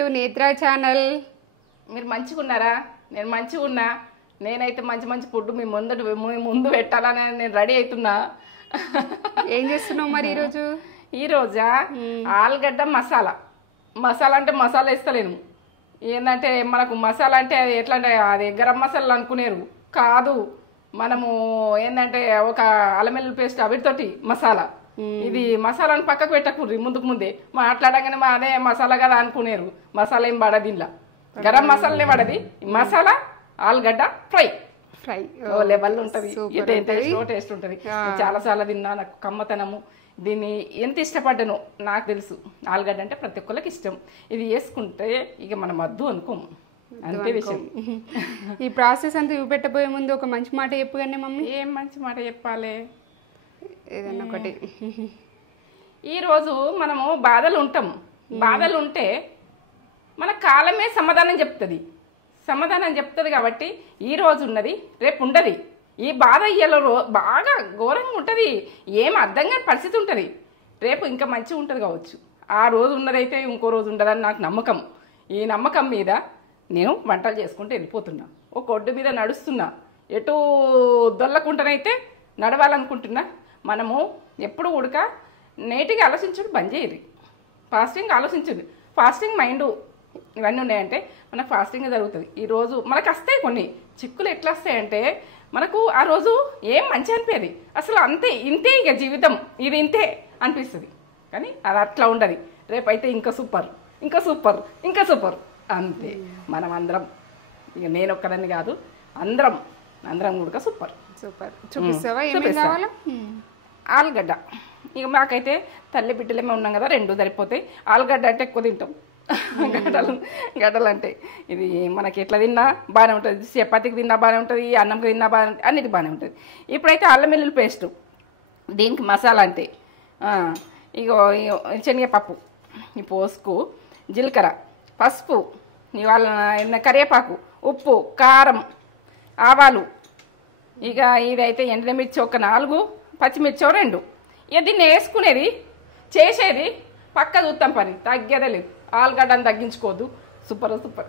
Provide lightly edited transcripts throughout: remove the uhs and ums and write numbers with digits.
To నేత్ర channel. మీరు మంచిగా ఉన్నారా? నేను మంచిగా ఉన్నా. నేనైతే మంచి మంచి ఫుడ్ మీ ముందు పెట్టాలని నేను రెడీ అవుతున్నా. ఏం చేస్తున్నావు మరి ఈరోజు? ఈరోజా ఆలుగడ్డ మసాలా. మసాలా అంటే మసాలా వేస్తలేను. ఏంటంటే మనకు మసాలా అంటే అది ఎట్లా అంటే అది గరం మసాలా అనుకునేరు కాదు. మనము ఏంటంటే ఒక అల్లం వెల్లుల్లి పేస్ట్ అవిటితోటి మసాలా. ఇది మసాలాను పక్కకు పెట్టకూడదు. ముందుకు ముందే మాట్లాడగానే అదే మసాలా కదా అనుకునేరు. మసాలా ఏం పడది ఇంట్లో. గరం మసాలానే పడది. మసాలా ఆలుగడ్డ ఫ్రై ఫ్రై లెవెల్ ఉంటుంది. టేస్ట్ ఉంటుంది. చాలా చాలా తిన్నా. నాకు కమ్మతనము దీన్ని ఎంత ఇష్టపడ్డాను నాకు తెలుసు. ఆలుగడ్డ అంటే ప్రతి ఒక్కరికి ఇష్టం. ఇది వేసుకుంటే ఇక మనం వద్దు అనుకోము, అంతే విషయం. ఈ ప్రాసెస్ అంతా చూపెట్టబోయే ముందు ఒక మంచి మాట చెప్పు కానీ మమ్మీ. ఏం మంచి మాట చెప్పాలి? ఏదన్నా ఒకటి. ఈరోజు మనము బాధలు ఉంటాం. బాధలు ఉంటే మన కాలమే సమాధానం చెప్తుంది. సమాధానం చెప్తుంది కాబట్టి ఈ రోజు ఉన్నది రేపు ఉండదు. ఈ బాధ ఇయ్యాల బాగా ఘోరంగా ఉంటుంది. ఏం అర్థం కాని పరిస్థితి ఉంటుంది. రేపు ఇంకా మంచిగా ఉంటుంది కావచ్చు. ఆ రోజు ఉన్నదైతే ఇంకో రోజు ఉండదని నాకు నమ్మకం. ఈ నమ్మకం మీద నేను వంటలు చేసుకుంటూ వెళ్ళిపోతున్నా. ఒక ఒడ్డు మీద నడుస్తున్నా. ఎటు దొల్లకుంటనైతే నడవాలనుకుంటున్నా. మనము ఎప్పుడు ఉడక నేటిగా ఆలోచించుడు బంద్ చేయరు. ఫాస్టింగ్ ఆలోచించుడు. ఫాస్టింగ్ మైండ్ ఇవన్నీ ఉన్నాయంటే మనకు ఫాస్టింగ్ జరుగుతుంది. ఈరోజు మనకు వస్తాయి కొన్ని చిక్కులు. ఎట్లా వస్తాయంటే మనకు ఆ రోజు ఏం మంచి అనిపించదు. అసలు అంతే ఇంతే ఇక జీవితం ఇది ఇంతే అనిపిస్తుంది. కానీ అది అట్లా ఉండదు. రేపైతే ఇంకా సూపర్, ఇంకా సూపర్, ఇంకా సూపర్ అంతే. మనం అందరం, ఇక నేను ఒక్కదాన్ని కాదు, అందరం కూడా సూపర్ సూపర్. చూపిస్తావా ఏమేమి కావాలో? ఆలుగడ్డ ఇక మాకైతే తల్లి బిడ్డలేమే ఉన్నాం కదా, రెండు సరిపోతాయి. ఆలుగడ్డ అంటే ఎక్కువ తింటాం. గడ్డలు అంటే ఇది మనకి ఎట్లా తిన్నా బాగానే ఉంటుంది. చపాతీకి తిన్నా బాగానే ఉంటుంది, అన్నంకి తిన్నా బాగానే ఉంటుంది, అన్నిటికి బాగానే ఉంటుంది. ఇప్పుడైతే అల్లం వెల్లుల్లి పేస్టు దీనికి మసాలా అంటే ఇగో శనగపప్పు, ఈ పోసుకు జీలకర్ర, పసుపు, ఇవాళ కరివేపాకు, ఉప్పు, కారం, ఆవాలు, ఇక ఇదైతే ఎండుమిర్చి ఒక 4, పచ్చిమిర్చి 2. ఇక దీన్ని వేసుకునేది చేసేది పక్క చూస్తాం, పని తగ్గేదే లేదు. ఆలుగడ్డని తగ్గించుకోవద్దు. Super super.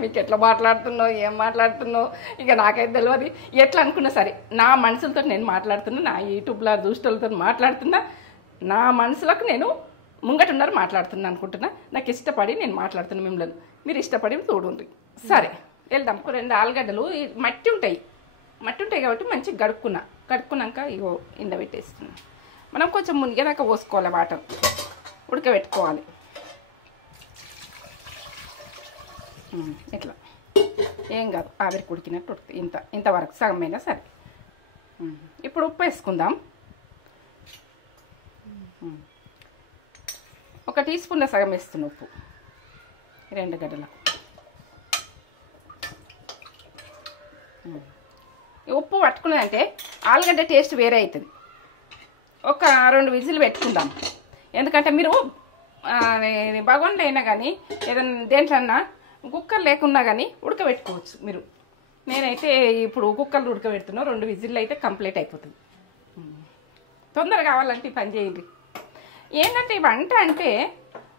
మీకు ఎట్లా మాట్లాడుతున్నావు, ఏం మాట్లాడుతున్నావు ఇక నాకైతే తెలియదు. ఎట్లా అనుకున్నా సరే నా మనసులతో నేను మాట్లాడుతున్నా. నా యూట్యూబ్లో దృష్టిలతో మాట్లాడుతున్నా. నా మనసులకు నేను ముంగటున్నారు మాట్లాడుతున్నా అనుకుంటున్నా. నాకు ఇష్టపడి నేను మాట్లాడుతున్నా. మిమ్మల్ని మీరు ఇష్టపడి చూడండి. సరే వెళ్దాం. 2 ఆలుగడ్డలు మట్టి ఉంటాయి కాబట్టి మంచిగా కడుక్కున్నాక ఇగో ఎండబెట్టేస్తున్నా. మనం కొంచెం మునిగేదాకా పోసుకోవాలి. వాటర్ ఉడకబెట్టుకోవాలి. ఇట్లా ఏం కాదు, ఆవిరికి ఉడికినట్టు ఉడుకుతుంది. ఇంతవరకు సగమైనా సరే. ఇప్పుడు ఉప్పు వేసుకుందాం. 1 టీ స్పూన్ సగం వేస్తున్నా ఉప్పు 2 గడ్డలకు. ఉప్పు పట్టుకున్నదంటే ఆలుగడ్డ టేస్ట్ వేరే అవుతుంది. ఒక 2 విజిల్ పెట్టుకుందాం. ఎందుకంటే మీరు భగవంతుడు అయినా కానీ ఏదైనా దేంట్లన్నా కుక్కర్ లేకున్నా కానీ ఉడకబెట్టుకోవచ్చు మీరు. నేనైతే ఇప్పుడు కుక్కర్లు ఉడకబెడుతున్నా. 2 విజిల్లు అయితే కంప్లీట్ అయిపోతుంది. తొందరగా కావాలంటే ఈ పని చేయండి. ఏంటంటే ఈ వంట అంటే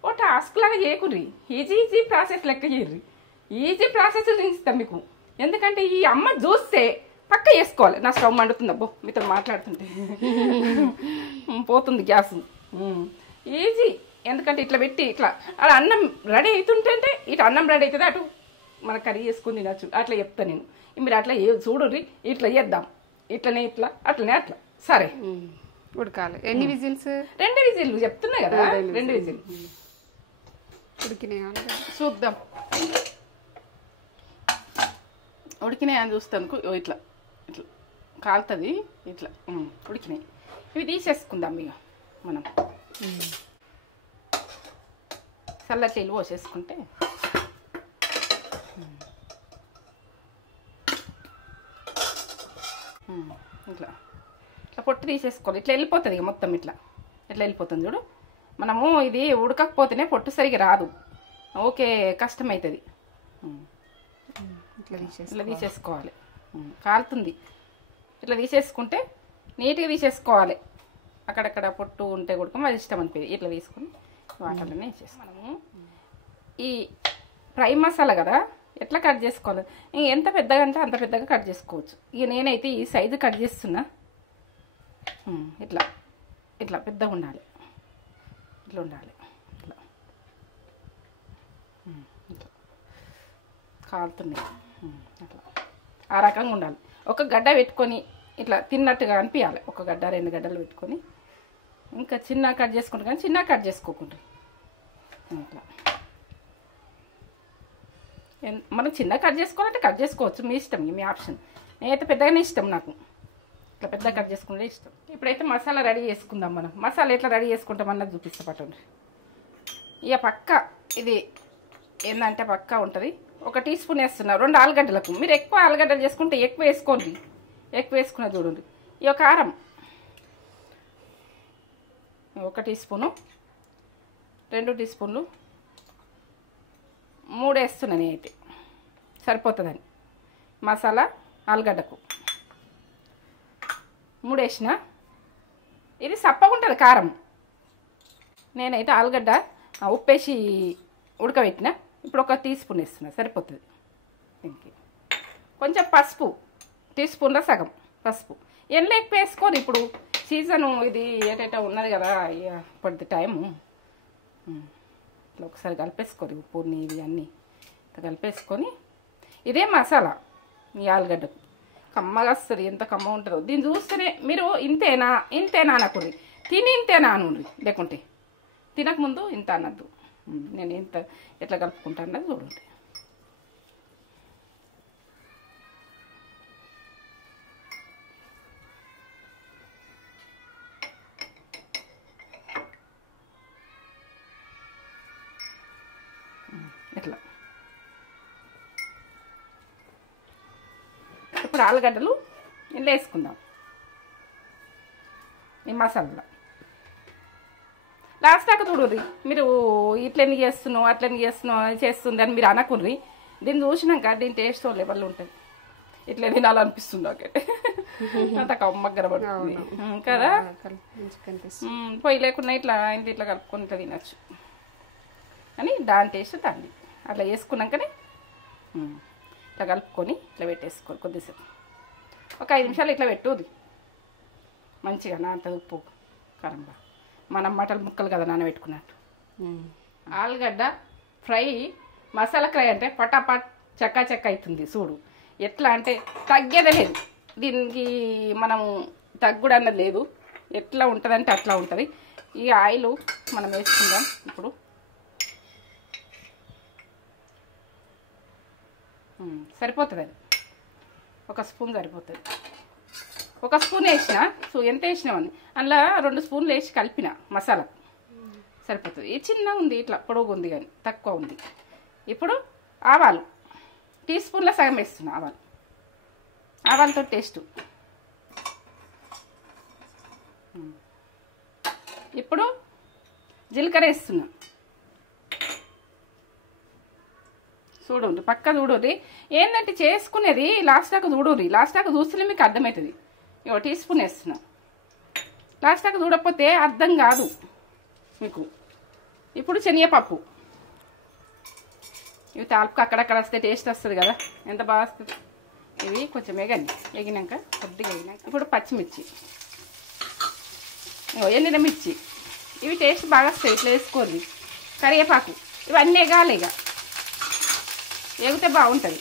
ఓ టాస్క్ లాగా చేయకుర్రి. ఈజీ ప్రాసెస్ లెక్క చేయర్రి. ఈజీ ప్రాసెస్ ఇస్తాం మీకు. ఎందుకంటే ఈ అమ్మ చూస్తే పక్క వేసుకోవాలి. నా స్టవ్ మండుతుంది. అబ్బో మీతో మాట్లాడుతుంటే పోతుంది గ్యాస్. ఈజీ. ఎందుకంటే ఇట్లా పెట్టి ఇట్లా అలా అన్నం రెడీ అవుతుంటే ఇటు అన్నం రెడీ అవుతుంది, అటు మన కర్రీ చేసుకుని తినచ్చు. అట్లా చెప్తా నేను. మీరు అట్లా చూడుర్రి. ఇట్లా చేద్దాం. ఇట్లనే ఇట్లా అట్లనే అట్లా. సరే ఉడకాలి. ఎన్ని విజిల్స్? 2 విజిల్లు చెప్తున్నా కదా. 2 విజిల్లు ఉడికినాయి. చూద్దాం. ఉడికినాయి అని చూస్తాను. ఇట్లా ఇట్లా కాలుతుంది. ఇట్లా ఉడికినాయి. ఇవి తీసేసుకుందాం. ఇక మనం చల్లటి నీళ్ళు పోసేసుకుంటే ఇట్లా ఇట్లా పొట్టు తీసేసుకోవాలి. ఇట్లా వెళ్ళిపోతుంది. ఇక మొత్తం ఇట్లా వెళ్ళిపోతుంది. చూడు, మనము ఇది ఉడకకపోతేనే పొట్టు సరిగా రాదు. ఓకే, కష్టమవుతుంది. ఇట్లా తీసేసుకోవాలి. కాలుతుంది. ఇట్లా తీసేసుకుంటే నీట్గా తీసేసుకోవాలి. అక్కడక్కడ పొట్టు ఉంటే కూడా అది ఇష్టం అనిపించింది. ఇట్లా తీసుకుని వాటర్లోనే వేసేసి మనము ఈ ఫ్రై మసాలా కదా ఎట్లా కట్ చేసుకోవాలి, ఎంత పెద్దగా అంటే అంత పెద్దగా కట్ చేసుకోవచ్చు. ఇక నేనైతే ఈ సైజు కట్ చేస్తున్నా. ఇట్లా ఇట్లా పెద్దగా ఉండాలి, ఇట్లా ఉండాలి, ఇట్లా ఇట్లా కాలుతున్నాయి అట్లా ఆ రకంగా ఉండాలి. ఒక గడ్డ పెట్టుకొని ఇట్లా తిన్నట్టుగా అనిపించాలి. ఒక గడ్డ 2 గడ్డలు పెట్టుకొని ఇంకా చిన్న కట్ చేసుకుంటాం కానీ చిన్న కట్ చేసుకోకుండా ఇట్లా మనం చిన్న కట్ చేసుకోవాలంటే కట్ చేసుకోవచ్చు, మీ ఇష్టం, మీ ఆప్షన్. నేనైతే పెద్దగానే ఇష్టం, నాకు ఇట్లా పెద్దగా కట్ చేసుకుంటే ఇష్టం. ఇప్పుడైతే మసాలా రెడీ చేసుకుందాం. మనం మసాలా ఎట్లా రెడీ చేసుకుంటాం అన్నది చూపిస్తా పట్టండి. ఇక పక్క ఇది ఏంటంటే పక్క ఉంటుంది. 1 టీ స్పూన్ వేస్తున్నా 2 ఆలుగడ్డలకు. మీరు ఎక్కువ ఆలుగడ్డలు చేసుకుంటే ఎక్కువ వేసుకోండి, ఎక్కువ వేసుకున్న చూడండి. ఇక కారం 1 టీ స్పూను, 2 టీ స్పూన్లు, 3 వేస్తున్నా నేనైతే, సరిపోతుందని. మసాలా ఆలుగడ్డకు 3 వేసిన. ఇది సప్పగా ఉంటుంది కారం. నేనైతే ఆలుగడ్డ ఉప్పేసి ఉడకబెట్టిన. ఇప్పుడు 1 టీ స్పూన్ వేస్తున్నా, సరిపోతుంది. దీనికి కొంచెం పసుపు, టీ స్పూన్లో సగం పసుపు. ఎన్ని ఎక్కువ వేసుకోరు, ఇప్పుడు సీజను ఇది ఏటైతే ఉన్నది కదా, ఇప్పటి టైము. ఇట్లా ఒకసారి కలిపేసుకోరు ఉప్పుని ఇవి అన్నీ కలిపేసుకొని. ఇదే మసాలా ఈ ఆలుగడ్డకు కమ్మగా వస్తుంది. ఎంత కమ్మ ఉంటుందో దీన్ని చూస్తేనే మీరు ఇంతేనా ఇంతేనా అనకూడదు, తిని ఇంతేనా అనుండ్రి. లేకుంటే తినకముందు ఇంత అనద్దు. నేను ఇంత ఎట్లా కలుపుకుంటా అన్నది చూడండి. ఇట్లా ఇప్పుడు ఆలుగడ్డలు ఇంట్లో వేసుకుందాం ఈ మసాలా. లాస్ట్ దాకా చూడరు, మీరు ఇట్లని చేస్తున్నావు అట్లని చేస్తున్నావు అది చేస్తుంది అని మీరు అనకుర్రి. దీన్ని చూసినాక దీని టేస్ట్ లెవెల్ ఉంటుంది. ఇట్లా తినాలనిపిస్తుంది నాకైతే, అంత కమ్మగ్గర పడుతుంది కదా. పొయ్యి లేకుండా ఇట్లా ఇంత ఇట్లా కలుపుకొని ఇట్లా తినచ్చు అని దాని టేస్ట్ దాన్ని. అట్లా వేసుకున్నాకనే ఇట్లా కలుపుకొని ఇట్లా పెట్టేసుకోవాలి. కొద్దిసేపు ఒక 5 నిమిషాలు ఇట్లా పెట్టుది మంచిగా నాంత ఉప్పు కారంగా. మనం మటన్ ముక్కలు కదా నానబెట్టుకున్నట్టు. ఆలుగడ్డ ఫ్రై మసాలా ఫ్రై అంటే పటాపట్ చెక్క చెక్క అవుతుంది చూడు. ఎట్లా అంటే తగ్గేదే లేదు దీనికి, మనం తగ్గుడు అన్నది లేదు. ఎట్లా ఉంటుందంటే అట్లా ఉంటుంది. ఈ ఆయిల్ మనం వేసుకుందాం ఇప్పుడు. సరిపోతుంది, అది 1 స్పూన్ సరిపోతుంది. 1 స్పూన్ వేసిన. సో ఎంత వేసినామని అందులో 2 స్పూన్లు వేసి కలిపిన మసాలా సరిపోతుంది. ఇది చిన్న ఉంది, ఇట్లా పొడవుగా ఉంది కానీ తక్కువ ఉంది. ఇప్పుడు ఆవాలు టీ స్పూన్లో సగం వేస్తున్నా. ఆవాలతో టేస్ట్. ఇప్పుడు జీలకర్ర వేస్తున్నా. చూడండి పక్క చూడండి. ఏంటంటే చేసుకునేది లాస్ట్ దాకా చూడండి. లాస్ట్ దాకా చూస్తేనే మీకు అర్థమవుతుంది. 1 టీ స్పూన్ వేస్తున్నా. లాస్ట్ దాకా చూడకపోతే అర్థం కాదు మీకు. ఇప్పుడు శనగపప్పు, ఇవి తాల్పుకి అక్కడక్కడ వస్తే టేస్ట్ వస్తుంది కదా, ఎంత బాగా వస్తుంది. ఇవి కొంచెం ఎగినాక కొద్దిగా ఎగినాక ఇప్పుడు పచ్చిమిర్చి, ఎండినమిర్చి, ఇవి టేస్ట్ బాగా వస్తాయి. ఇట్లా వేసుకోండి. కరివేపాకు, ఇవన్నీ ఎగాలి. ఇక ఎగితే బాగుంటుంది.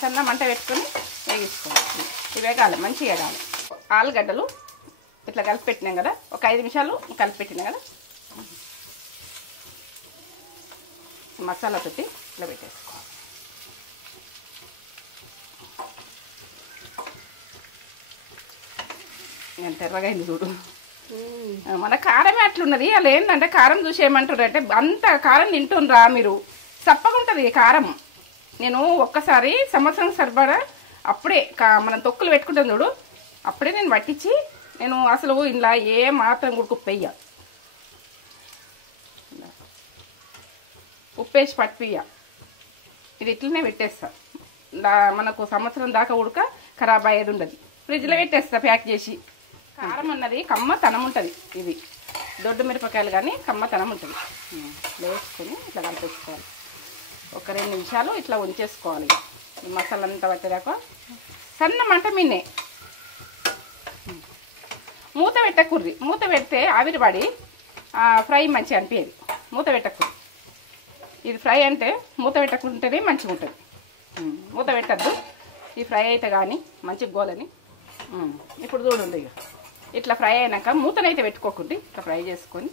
సన్న మంట పెట్టుకొని వేగించుకోవాలి. ఇవి ఎగాలి, మంచిగా ఎగాలి. ఆలుగడ్డలు ఇట్లా కలిపి పెట్టినాం కదా, ఒక 5 నిమిషాలు కలిపి పెట్టినాం కదా, మసాలా పెట్టి ఇట్లా పెట్టేసుకోవాలి. ఎంత ఎర్రగా అయింది చూడు. మన కారమే అట్లున్నది. అలా ఏంటంటే కారం చూసి ఏమంటారు అంటే అంత కారం తింటుండ్రా మీరు, చప్పగా ఉంటుంది కారం. నేను ఒక్కసారి సంవత్సరం సరిపడా అప్పుడే మనం తొక్కులు పెట్టుకుంటాం చూడు, అప్పుడే నేను పట్టించి నేను అసలు ఇలా ఏ మాత్రం కూడా ఉప్పెయ్య, ఉప్పేసి పట్టియ్య. ఇది ఇట్లనే పెట్టేస్తా. మనకు సంవత్సరం దాకా ఉడక ఖరాబ్ అయ్యేది ఉండదు. ఫ్రిడ్జ్లో పెట్టేస్తా ప్యాక్ చేసి. కారం అన్నది కమ్మతనం ఉంటుంది. ఇది దొడ్డు మిరపకాయలు కానీ కమ్మతనం ఉంటుంది. వేసుకొని ఇట్లా కలిపేసుకోవాలి. ఒక 2 నిమిషాలు ఇట్లా ఉంచేసుకోవాలి. ఈ మసాలా అంతా పట్టేదాకా సన్న మంట మిన్నే. మూత పెట్టకుర్రి. మూత పెడితే ఆవిరి పడి ఫ్రై మంచిగా అనిపించేది. మూత పెట్టకుర్రి. ఇది ఫ్రై అంటే మూత పెట్టకుంటేనే మంచిగా ఉంటుంది. మూత పెట్టద్దు. ఈ ఫ్రై అయితే కానీ మంచిగా గోలని. ఇప్పుడు చూడండి, ఇట్లా ఫ్రై అయినాక మూతనైతే పెట్టుకోకుండా ఇట్లా ఫ్రై చేసుకొని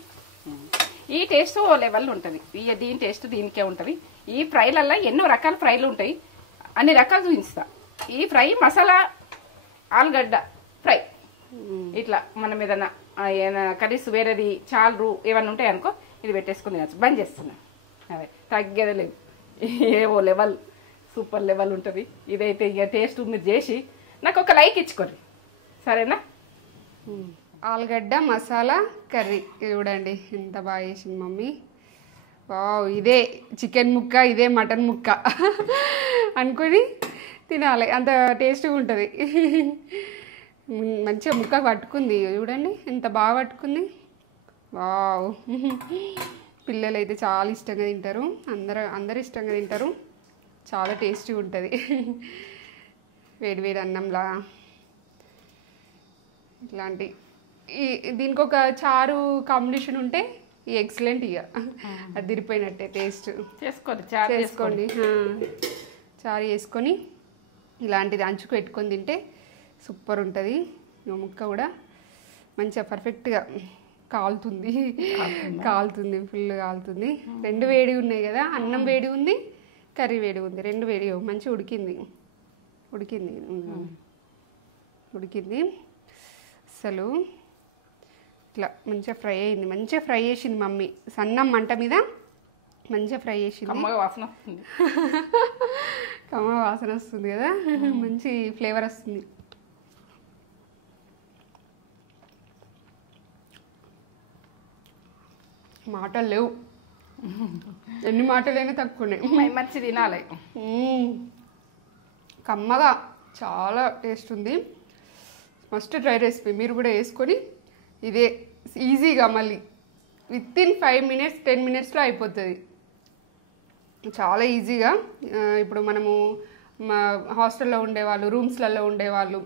ఈ టేస్ట్ ఓ లెవెల్ ఉంటుంది. దీని టేస్ట్ దీనికే ఉంటుంది. ఈ ఫ్రైలల్లో ఎన్నో రకాల ఫ్రైలు ఉంటాయి. అన్ని రకాలు చూపిస్తా. ఈ ఫ్రై మసాలా ఆలుగడ్డ ఫ్రై ఇట్లా మనం ఏదైనా కర్రీస్ వేరేది చాలు ఏమన్నా ఉంటాయి అనుకో, ఇది పెట్టేసుకుని తినచ్చు. బంద్ చేస్తున్నా. అదే తగ్గేదే లేదు. ఏవో లెవెల్ సూపర్ లెవెల్ ఉంటుంది. ఇదైతే ఇక టేస్ట్ మీరు చేసి నాకు ఒక లైక్ ఇచ్చుకోండి, సరేనా? ఆలుగడ్డ మసాలా కర్రీ చూడండి ఎంత బాగా చేసింది మమ్మీ. వావ్, ఇదే చికెన్ ముక్క, ఇదే మటన్ ముక్క అనుకొని తినాలి, అంత టేస్ట్గా ఉంటుంది. మంచిగా ముక్క పట్టుకుంది చూడండి, ఎంత బాగా పట్టుకుంది. వావ్, పిల్లలు అయితే చాలా ఇష్టంగా తింటారు. అందరు ఇష్టంగా తింటారు. చాలా టేస్టీగా ఉంటుంది. వేడి వేడి అన్నంలా ఇట్లాంటి దీనికి ఒక చారు కాంబినేషన్ ఉంటే ఎక్సలెంట్. ఇక అది తిరిపోయినట్టే టేస్ట్. చేసుకోండి. చారు చేసుకొని ఇలాంటిది అంచుకు పెట్టుకొని తింటే సూపర్ ఉంటుంది. ముక్క కూడా మంచిగా పర్ఫెక్ట్గా కాలుతుంది. ఫుల్ కాలుతుంది. 2 వేడి ఉన్నాయి కదా, అన్నం వేడి ఉంది, కర్రీ వేడి ఉంది. 2 వేడి మంచిగా ఉడికింది. అసలు ఇట్లా మంచిగా ఫ్రై అయింది. మంచిగా ఫ్రై చేసింది మమ్మీ, సన్నం మంట మీద మంచిగా ఫ్రై చేసింది. కమ్మగా వాసన వస్తుంది కదా, మంచి ఫ్లేవర్ వస్తుంది. మాటలు లేవు, ఎన్ని మాటలైనా తక్కువనే. మంచి తినాలి. కమ్మగా చాలా టేస్ట్ ఉంది. Must try recipe. మీరు కూడా వేసుకొని ఇదే ఈజీగా మళ్ళీ వితిన్ 5 minutes 10 minutesలో అయిపోతుంది. చాలా ఈజీగా. ఇప్పుడు మనము మా హాస్టల్లో ఉండేవాళ్ళు, రూమ్స్లలో ఉండేవాళ్ళు,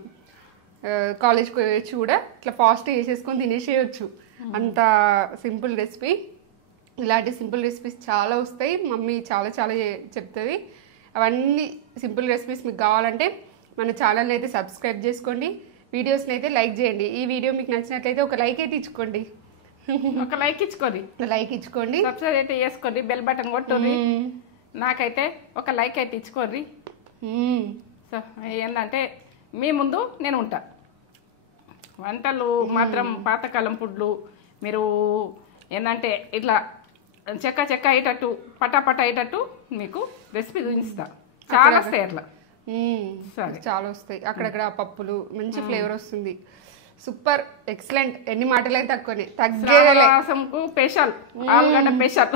కాలేజ్కి వచ్చి కూడా ఇట్లా ఫాస్ట్గా చేసేసుకొని తినేసేయచ్చు. అంత సింపుల్ రెసిపీ. ఇలాంటి సింపుల్ రెసిపీస్ చాలా వస్తాయి. మమ్మీ చాలా చెప్తుంది. అవన్నీ సింపుల్ రెసిపీస్ మీకు కావాలంటే మన ఛానల్ని అయితే సబ్స్క్రైబ్ చేసుకోండి. వీడియోస్ని అయితే లైక్ చేయండి. ఈ వీడియో మీకు నచ్చినట్లయితే ఒక లైక్ అయితే ఇచ్చుకోండి. లైక్ ఇచ్చుకోండి, సబ్స్క్రైబ్ అయితే చేసుకోండి, బెల్ బటన్ కొట్టుకోండి. నాకైతే ఒక లైక్ అయితే ఇచ్చుకోండి. సో ఏంటంటే మీ ముందు నేను ఉంటా. వంటలు మాత్రం పాతకాలం ఫుడ్లు మీరు ఏంటంటే ఇట్లా చెక్క అయ్యేటట్టు పటాపట అయ్యేటట్టు మీకు రెసిపీ చూపిస్తా. చాలా వస్తాయి అట్లా, చాలా వస్తాయి. అక్కడక్కడ పప్పులు మంచి ఫ్లేవర్ వస్తుంది. Super excellent. ఎన్ని మాటలైతే తక్కువనే. స్పెషల్ ఆలుగడ్డ స్పెషల్.